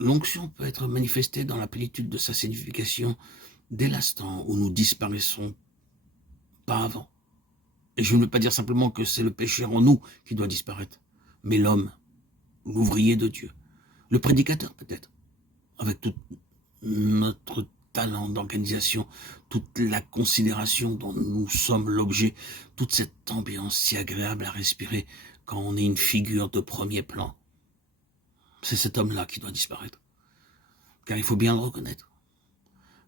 L'onction peut être manifestée dans la plénitude de sa signification dès l'instant où nous disparaissons, pas avant. Et je ne veux pas dire simplement que c'est le pécheur en nous qui doit disparaître, mais l'homme, l'ouvrier de Dieu, le prédicateur peut-être, avec tout notre talent d'organisation, toute la considération dont nous sommes l'objet, toute cette ambiance si agréable à respirer quand on est une figure de premier plan. C'est cet homme-là qui doit disparaître. Car il faut bien le reconnaître.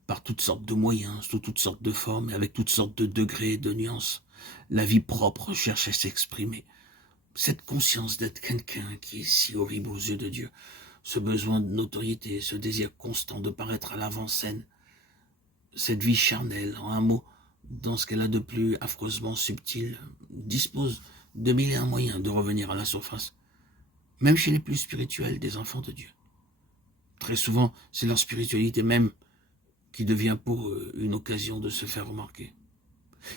Par toutes sortes de moyens, sous toutes sortes de formes et avec toutes sortes de degrés et de nuances, la vie propre cherche à s'exprimer. Cette conscience d'être quelqu'un qui est si horrible aux yeux de Dieu, ce besoin de notoriété, ce désir constant de paraître à l'avant-scène, cette vie charnelle, en un mot, dans ce qu'elle a de plus affreusement subtil, dispose de mille et un moyens de revenir à la surface, même chez les plus spirituels des enfants de Dieu. Très souvent, c'est leur spiritualité même qui devient pour eux une occasion de se faire remarquer.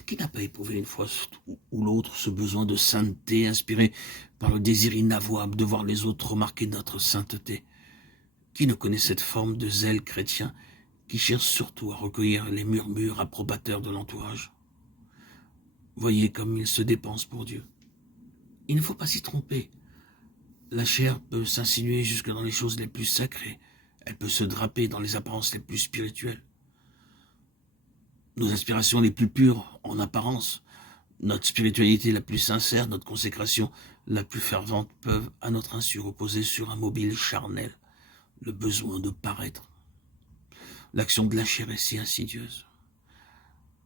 Qui n'a pas éprouvé une fois ou l'autre ce besoin de sainteté inspiré par le désir inavouable de voir les autres remarquer notre sainteté? Qui ne connaît cette forme de zèle chrétien qui cherche surtout à recueillir les murmures approbateurs de l'entourage? Voyez comme il se dépense pour Dieu. Il ne faut pas s'y tromper. La chair peut s'insinuer jusque dans les choses les plus sacrées. Elle peut se draper dans les apparences les plus spirituelles. Nos aspirations les plus pures en apparence, notre spiritualité la plus sincère, notre consécration la plus fervente peuvent, à notre insu, reposer sur un mobile charnel, le besoin de paraître. L'action de la chair est si insidieuse.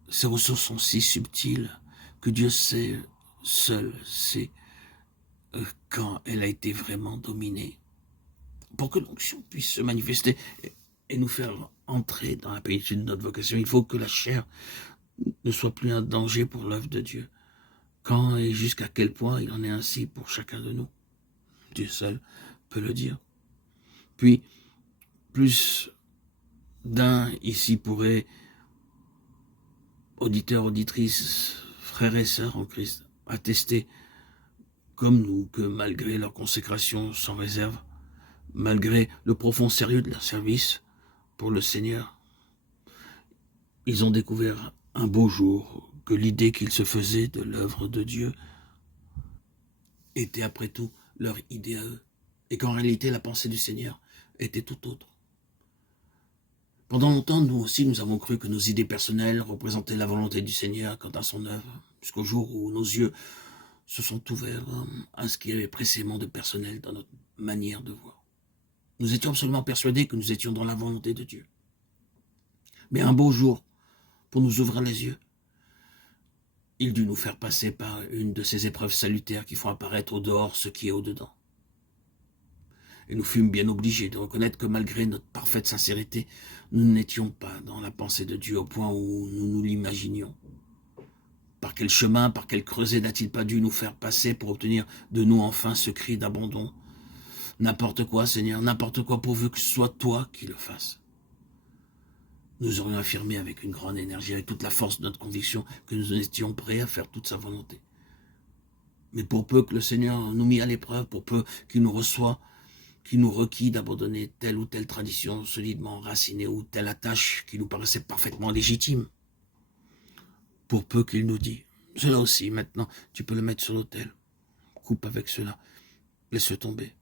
Ses ressources sont si subtiles que Dieu sait, seul sait, quand elle a été vraiment dominée. Pour que l'onction puisse se manifester et nous faire entrer dans la plénitude de notre vocation, il faut que la chair ne soit plus un danger pour l'œuvre de Dieu. Quand et jusqu'à quel point il en est ainsi pour chacun de nous, Dieu seul peut le dire. Puis, plus d'un ici pourrait, auditeurs, auditrices, frères et sœurs en Christ, attester, comme nous, que malgré leur consécration sans réserve, malgré le profond sérieux de leur service pour le Seigneur, ils ont découvert un beau jour que l'idée qu'ils se faisaient de l'œuvre de Dieu était après tout leur idée à eux, et qu'en réalité la pensée du Seigneur était tout autre. Pendant longtemps, nous aussi, nous avons cru que nos idées personnelles représentaient la volonté du Seigneur quant à son œuvre, jusqu'au jour où nos yeux se sont ouverts à ce qu'il y avait précisément de personnel dans notre manière de voir. Nous étions absolument persuadés que nous étions dans la volonté de Dieu. Mais un beau jour, pour nous ouvrir les yeux, il dut nous faire passer par une de ces épreuves salutaires qui font apparaître au dehors ce qui est au dedans. Et nous fûmes bien obligés de reconnaître que malgré notre parfaite sincérité, nous n'étions pas dans la pensée de Dieu au point où nous nous l'imaginions. Par quel chemin, par quel creuset n'a-t-il pas dû nous faire passer pour obtenir de nous enfin ce cri d'abandon? N'importe quoi, Seigneur, n'importe quoi pourvu que ce soit toi qui le fasses. Nous aurions affirmé avec une grande énergie, avec toute la force de notre conviction, que nous étions prêts à faire toute sa volonté. Mais pour peu que le Seigneur nous mit à l'épreuve, pour peu qu'il nous reçoit, qu'il nous requit d'abandonner telle ou telle tradition solidement enracinée ou telle attache qui nous paraissait parfaitement légitime, pour peu qu'il nous dit, cela aussi, maintenant, tu peux le mettre sur l'autel, coupe avec cela, laisse-le tomber.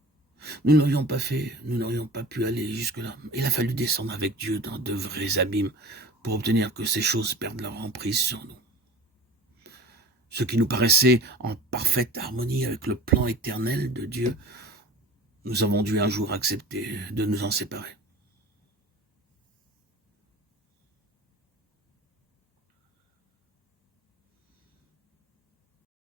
Nous n'aurions pas fait, nous n'aurions pas pu aller jusque-là. Il a fallu descendre avec Dieu dans de vrais abîmes pour obtenir que ces choses perdent leur emprise sur nous. Ce qui nous paraissait en parfaite harmonie avec le plan éternel de Dieu, nous avons dû un jour accepter de nous en séparer.